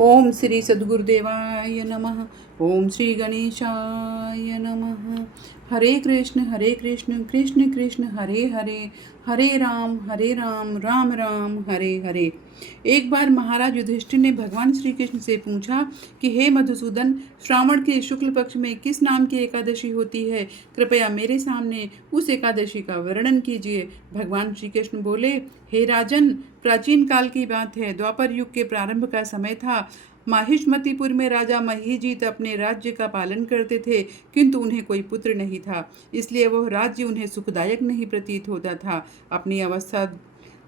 ओम श्री सद्गुरुदेवाय नमः। ओम श्री गणेशाय नमः। हरे कृष्ण कृष्ण कृष्ण हरे हरे, हरे राम राम राम हरे हरे। एक बार महाराज युधिष्ठिर ने भगवान श्री कृष्ण से पूछा कि हे मधुसूदन, श्रावण के शुक्ल पक्ष में किस नाम की एकादशी होती है? कृपया मेरे सामने उस एकादशी का वर्णन कीजिए। भगवान श्री कृष्ण बोले, हे राजन, प्राचीन काल की बात है। द्वापर युग के प्रारंभ का समय था। माहिष्मतिपुर में राजा महीजीत अपने राज्य का पालन करते थे, किंतु उन्हें कोई पुत्र नहीं था, इसलिए वह राज्य उन्हें सुखदायक नहीं प्रतीत होता था। अपनी अवस्था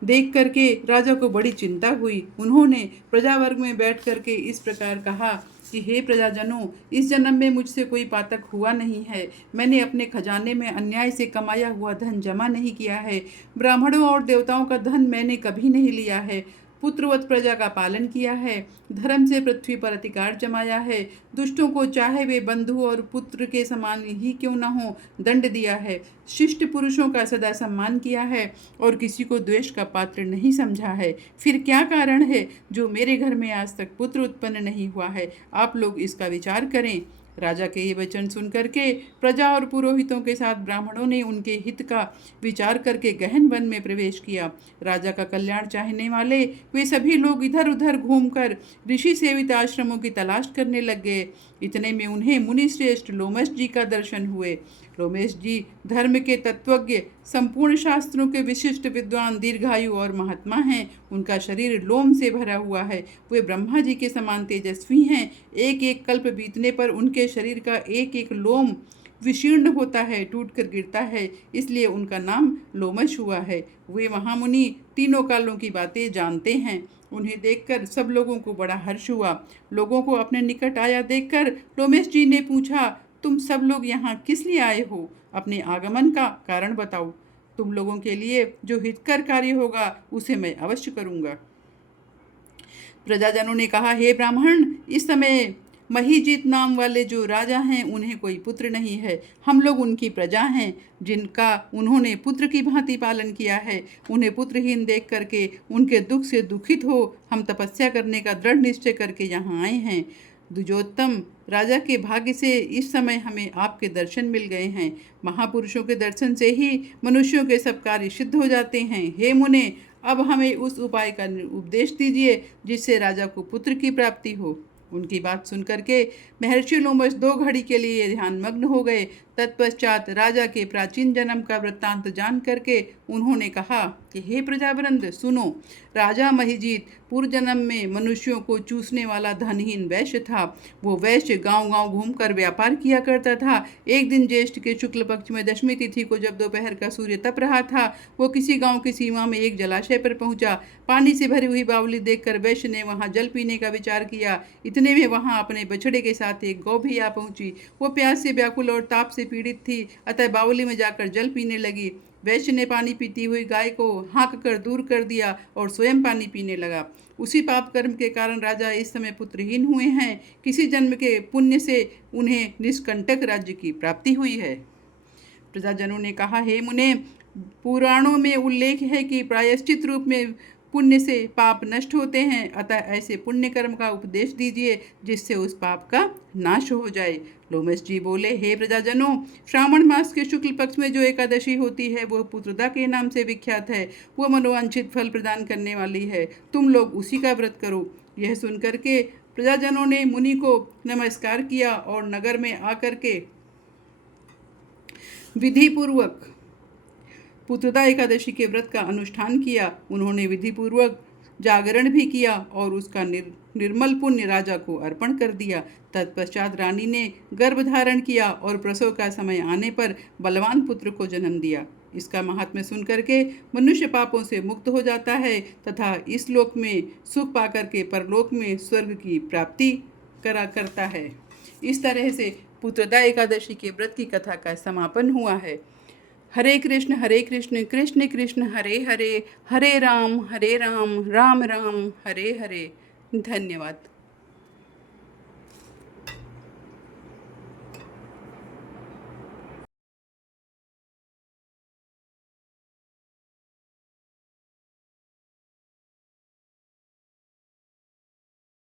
देख करके राजा को बड़ी चिंता हुई। उन्होंने प्रजावर्ग में बैठ करके इस प्रकार कहा कि हे प्रजाजनों, इस जन्म में मुझसे कोई पातक हुआ नहीं है। मैंने अपने खजाने में अन्याय से कमाया हुआ धन जमा नहीं किया है। ब्राह्मणों और देवताओं का धन मैंने कभी नहीं लिया है। पुत्रवत प्रजा का पालन किया है। धर्म से पृथ्वी पर अधिकार जमाया है। दुष्टों को चाहे वे बंधु और पुत्र के समान ही क्यों न हो दंड दिया है। शिष्ट पुरुषों का सदा सम्मान किया है और किसी को द्वेष का पात्र नहीं समझा है। फिर क्या कारण है जो मेरे घर में आज तक पुत्र उत्पन्न नहीं हुआ है? आप लोग इसका विचार करें। राजा के ये वचन सुन करके प्रजा और पुरोहितों के साथ ब्राह्मणों ने उनके हित का विचार करके गहन वन में प्रवेश किया। राजा का कल्याण चाहने वाले वे सभी लोग इधर उधर घूमकर ऋषि सेवित आश्रमों की तलाश करने लग गए। इतने में उन्हें मुनि श्रेष्ठ लोमश जी का दर्शन हुए। लोमेश जी धर्म के तत्वज्ञ, संपूर्ण शास्त्रों के विशिष्ट विद्वान, दीर्घायु और महात्मा हैं। उनका शरीर लोम से भरा हुआ है। वे ब्रह्मा जी के समान तेजस्वी हैं। एक एक कल्प बीतने पर उनके शरीर का एक एक लोम विशीर्ण होता है, टूटकर गिरता है, इसलिए उनका नाम लोमश हुआ है। वे महामुनि तीनों कालों की बातें जानते हैं। उन्हें देखकर सब लोगों को बड़ा हर्ष हुआ। लोगों को अपने निकट आया देखकर लोमेश जी ने पूछा, तुम सब लोग यहाँ किस लिए आए हो? अपने आगमन का कारण बताओ। तुम लोगों के लिए जो हितकर कार्य होगा उसे मैं अवश्य करूँगा। प्रजाजनों ने कहा, हे ब्राह्मण, इस समय महीजीत नाम वाले जो राजा हैं उन्हें कोई पुत्र नहीं है। हम लोग उनकी प्रजा हैं, जिनका उन्होंने पुत्र की भांति पालन किया है। उन्हें पुत्रहीन देख करके उनके दुख से दुखित हो हम तपस्या करने का दृढ़ निश्चय करके यहाँ आए हैं। द्विजोत्तम, राजा के भाग्य से इस समय हमें आपके दर्शन मिल गए हैं। महापुरुषों के दर्शन से ही मनुष्यों के सब कार्य सिद्ध हो जाते हैं। हे मुने, अब हमें उस उपाय का उपदेश दीजिए जिससे राजा को पुत्र की प्राप्ति हो। उनकी बात सुन करके महर्षि लोमश 2 घड़ी के लिए ध्यान मग्न हो गए। तत्पश्चात राजा के प्राचीन जन्म का वृत्तांत जान करके उन्होंने कहा कि हे प्रजावृंद, सुनो। राजा महीजीत पूर्व जन्म में मनुष्यों को चूसने वाला धनहीन वैश्य था। वो वैश्य गांव गांव घूमकर व्यापार किया करता था। एक दिन ज्येष्ठ के शुक्ल पक्ष में दशमी तिथि को जब दोपहर का सूर्य तप रहा था, वो किसी गांव की सीमा में एक जलाशय पर पहुंचा। पानी से भरी हुई बावली देखकर वैश्य ने वहां जल पीने का विचार किया। इतने में वहां अपने बछड़े के साथ एक गौ भी आ पहुंची। वो प्यास से व्याकुल और ताप से पीड़ित थी, अतः बावली में जाकर जल पीने लगी। वैश्य ने पानी पीती हुई गाय को हाँक कर दूर कर दिया और स्वयं पानी पीने लगा। उसी पाप कर्म के कारण राजा इस समय पुत्रहीन हुए हैं। किसी जन्म के पुण्य से उन्हें निष्कंटक राज्य की प्राप्ति हुई है। प्रजाजनों ने कहा, हे मुने, पुराणों में उल्लेख है कि प्रायश्चित रूप में पुण्य से पाप नष्ट होते हैं, अतः ऐसे पुण्य कर्म का उपदेश दीजिए जिससे उस पाप का नाश हो जाए। लोमश जी बोले, हे प्रजाजनों, श्रावण मास के शुक्ल पक्ष में जो एकादशी होती है वह पुत्रदा के नाम से विख्यात है। वह मनोवांछित फल प्रदान करने वाली है। तुम लोग उसी का व्रत करो। यह सुनकर के प्रजाजनों ने मुनि को नमस्कार किया और नगर में आकर के विधिपूर्वक पुत्रदा एकादशी के व्रत का अनुष्ठान किया। उन्होंने विधिपूर्वक जागरण भी किया और उसका निर्मल पुण्य राजा को अर्पण कर दिया। तत्पश्चात रानी ने गर्भ धारण किया और प्रसव का समय आने पर बलवान पुत्र को जन्म दिया। इसका महात्म्य सुन करके मनुष्य पापों से मुक्त हो जाता है तथा इस लोक में सुख पाकर के परलोक में स्वर्ग की प्राप्ति करता है। इस तरह से पुत्रदा एकादशी के व्रत की कथा का समापन हुआ है। हरे कृष्ण कृष्ण कृष्ण हरे हरे, हरे राम राम राम हरे हरे। धन्यवाद।